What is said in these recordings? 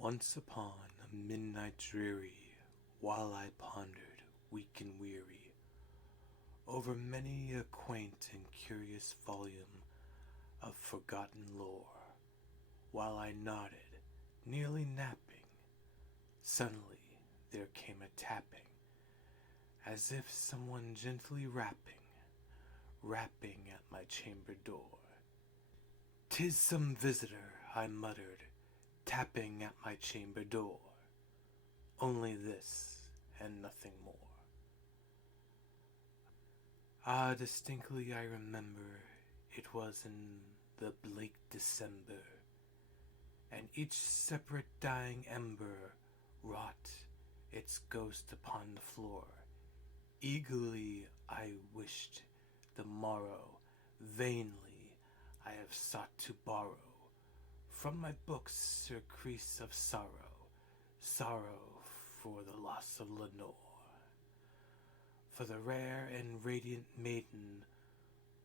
Once upon a midnight dreary, while I pondered, weak and weary, over many a quaint and curious volume of forgotten lore, while I nodded, nearly napping, suddenly there came a tapping, as if someone gently rapping at my chamber door. "'Tis some visitor," I muttered, tapping at my chamber door. Only this, and nothing more. Ah, distinctly I remember it was in the bleak December, and each separate dying ember wrought its ghost upon the floor. Eagerly I wished the morrow, vainly I have sought to borrow from my books surcease of sorrow, sorrow for the loss of Lenore, for the rare and radiant maiden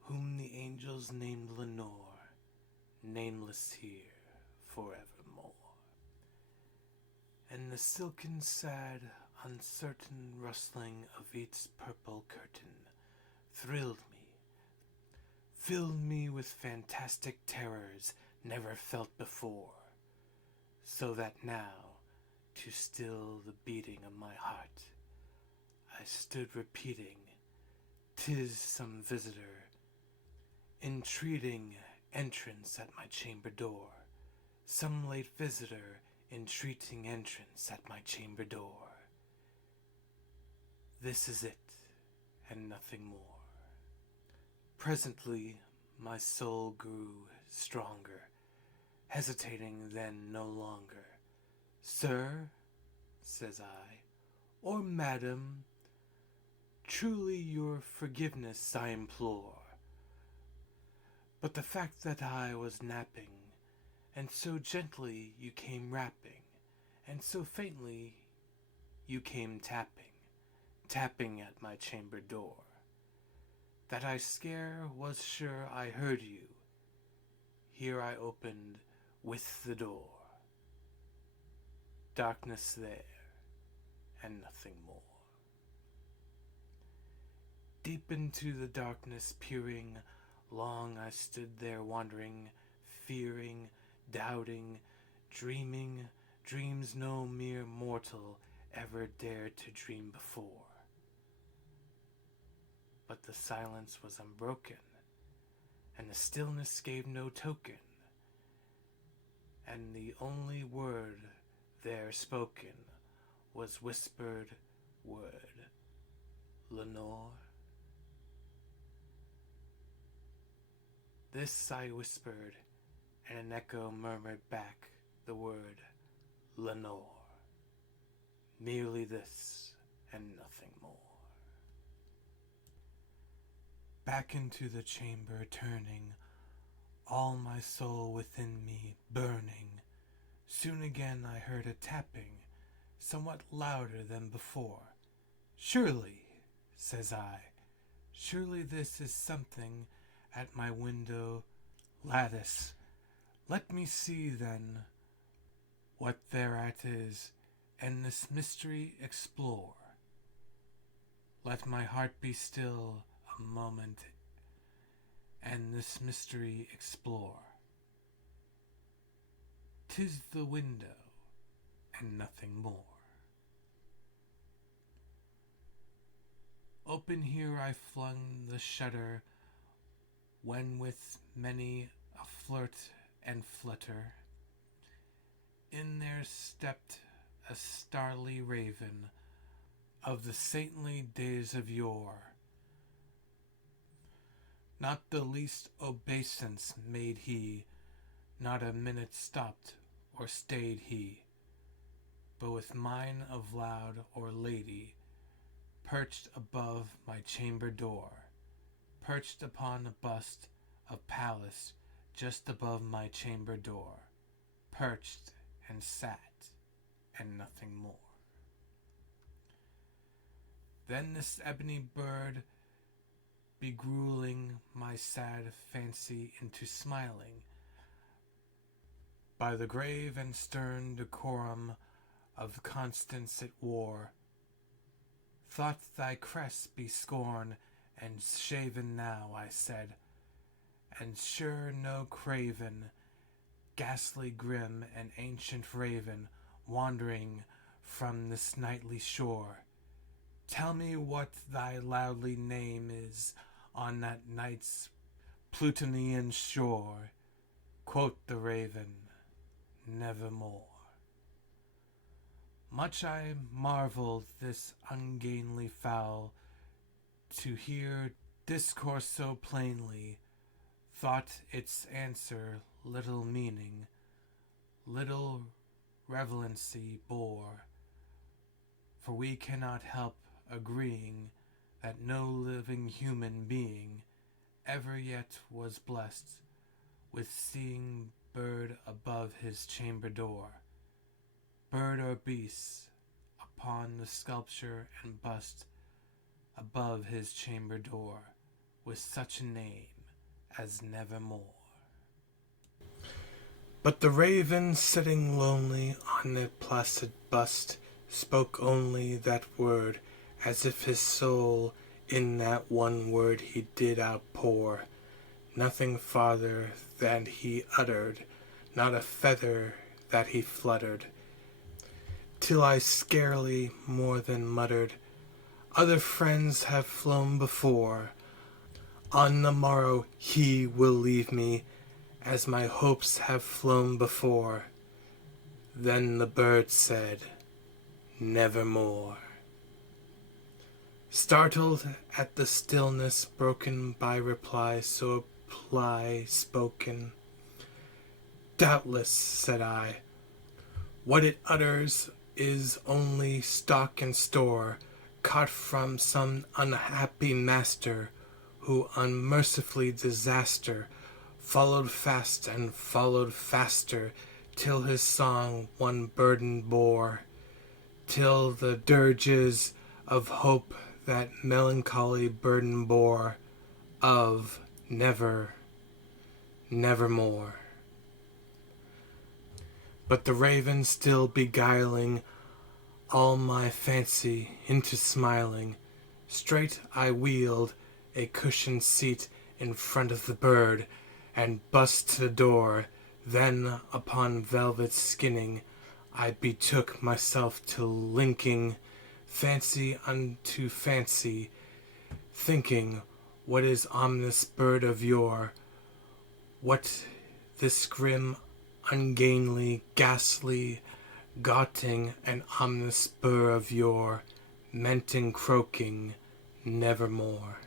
whom the angels named Lenore, nameless here forevermore. And the silken, sad, uncertain rustling of each purple curtain thrilled me, filled me with fantastic terrors never felt before, so that now, to still the beating of my heart, I stood repeating, "'Tis some visitor, entreating entrance at my chamber door, some late visitor, entreating entrance at my chamber door. This is it, and nothing more." Presently my soul grew stronger, hesitating then no longer. "Sir," says I, "or madam, truly your forgiveness I implore, but the fact that I was napping, and so gently you came rapping, and so faintly you came tapping at my chamber door, that I scare was sure I heard you. Here I opened with the door. Darkness there, and nothing more. Deep into the darkness peering, long I stood there wondering, fearing, doubting, dreaming dreams no mere mortal ever dared to dream before. But the silence was unbroken, and the stillness gave no token, and the only word there spoken was whispered word, "Lenore." This I whispered, and an echo murmured back the word, "Lenore." Merely this, and nothing more. Back into the chamber turning, all my soul within me burning, soon again I heard a tapping, somewhat louder than before. "Surely," says I, "surely this is something at my window lattice. Let me see, then, what thereat is, and this mystery explore. Let my heart be still a moment, and this mystery explore. 'Tis the window, and nothing more." Open here I flung the shutter, when with many a flirt and flutter in there stepped a starry raven of the saintly days of yore. Not the least obeisance made he, not a minute stopped or stayed he, but with mien of loud or lady, perched above my chamber door, perched upon a bust of Pallas just above my chamber door, perched and sat, and nothing more. Then this ebony bird, begrueling my sad fancy into smiling, by the grave and stern decorum of Constance it wore, thought thy crest be scorn and shaven now, I said, and sure no craven, ghastly grim and ancient raven, wandering from this nightly shore. Tell me what thy loudly name is on that night's Plutonian shore. Quoth the raven, nevermore. Much I marvelled this ungainly fowl, to hear discourse so plainly, thought its answer little meaning, little relevancy bore, for we cannot help agreeing that no living human being ever yet was blessed with seeing bird above his chamber door, bird or beast upon the sculpture and bust above his chamber door, with such a name as nevermore. But the raven, sitting lonely on the placid bust, spoke only that word, as if his soul in that one word he did outpour. Nothing farther than he uttered, not a feather that he fluttered, till I scarcely more than muttered, other friends have flown before. On the morrow he will leave me, as my hopes have flown before. Then the bird said, nevermore. Startled at the stillness broken by reply so apply spoken, doubtless, said I, what it utters is only stock and store, caught from some unhappy master, who unmercifully disaster followed fast and followed faster, till his song one burden bore, till the dirges of hope that melancholy burden bore, of never, nevermore. But the raven still beguiling all my fancy into smiling, straight I wheeled a cushioned seat in front of the bird, and busked to the door. Then upon velvet skinning I betook myself to linking fancy unto fancy, thinking, what is ominous bird of yore, what this grim, ungainly, ghastly, gauting, and ominous bird of yore meant in croaking, nevermore.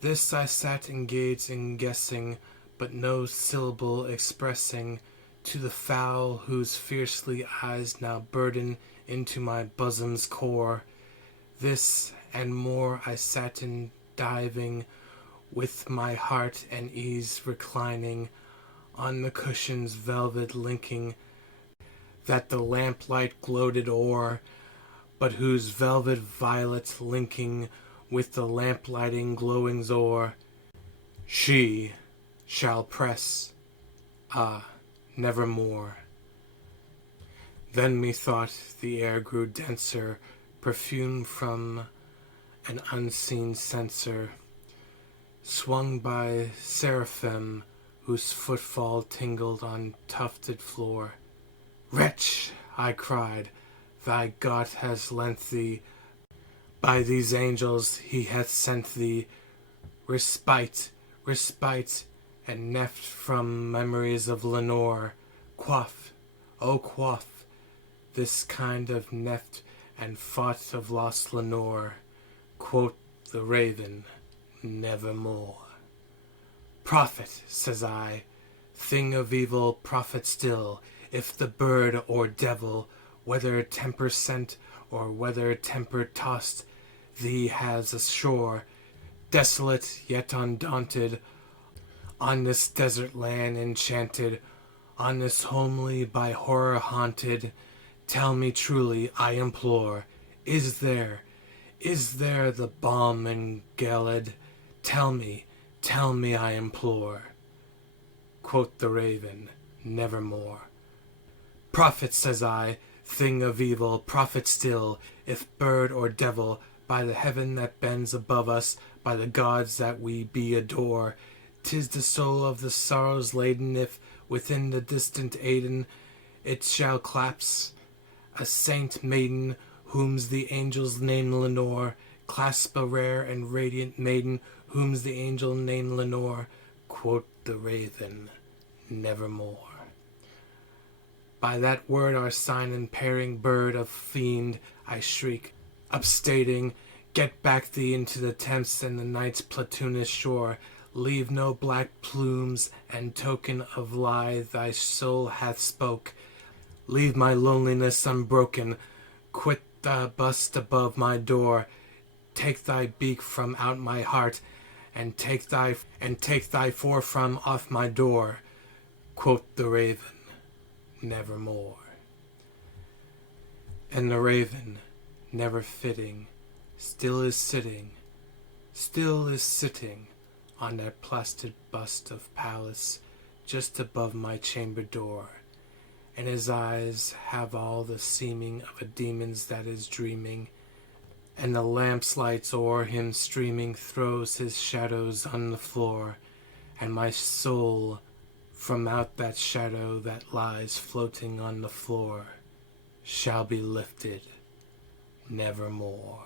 This I sat engaged in guessing, but no syllable expressing, to the fowl whose fiercely eyes now burden into my bosom's core. This and more I sat in diving, with my heart and ease reclining on the cushion's velvet linking, that the lamplight gloated o'er, but whose velvet violet linking with the lamplighting glowings o'er, she shall press, nevermore. Then methought the air grew denser, perfumed from an unseen censer, swung by seraphim whose footfall tingled on tufted floor. Wretch, I cried, thy God has lent thee, by these angels he hath sent thee, respite, respite, and neft from memories of Lenore. Quaff, oh quaff, this kind of neft and thought of lost Lenore. Quoth the raven, nevermore. Prophet, says I, thing of evil, prophet still, if the bird or devil, whether temper sent or whether temper tossed, thee has ashore, desolate yet undaunted, on this desert land enchanted, on this homely by horror haunted, tell me truly, I implore, is there the balm in Gilead? Tell me, I implore. Quoth the raven, nevermore. Prophet, says I, thing of evil, prophet still, if bird or devil, by the heaven that bends above us, by the gods that we be adore. 'Tis the soul of the sorrows laden, if within the distant Aidenn it shall clasp a saint maiden, whom's the angels name Lenore, clasp a rare and radiant maiden, whom's the angel name Lenore. Quoth the raven, nevermore. By that word our sign and pairing, bird of fiend, I shriek, upstating, get back thee into the Thames and the night's platoonous shore. Leave no black plumes and token of lie thy soul hath spoke. Leave my loneliness unbroken. Quit the bust above my door. Take thy beak from out my heart, and take thy fore from off my door. Quoth the raven, nevermore. And the raven, never fitting, still is sitting on that plastered bust of Pallas, just above my chamber door. And his eyes have all the seeming of a demon's that is dreaming, and the lamp's lights o'er him streaming throws his shadows on the floor, and my soul from out that shadow that lies floating on the floor shall be lifted nevermore.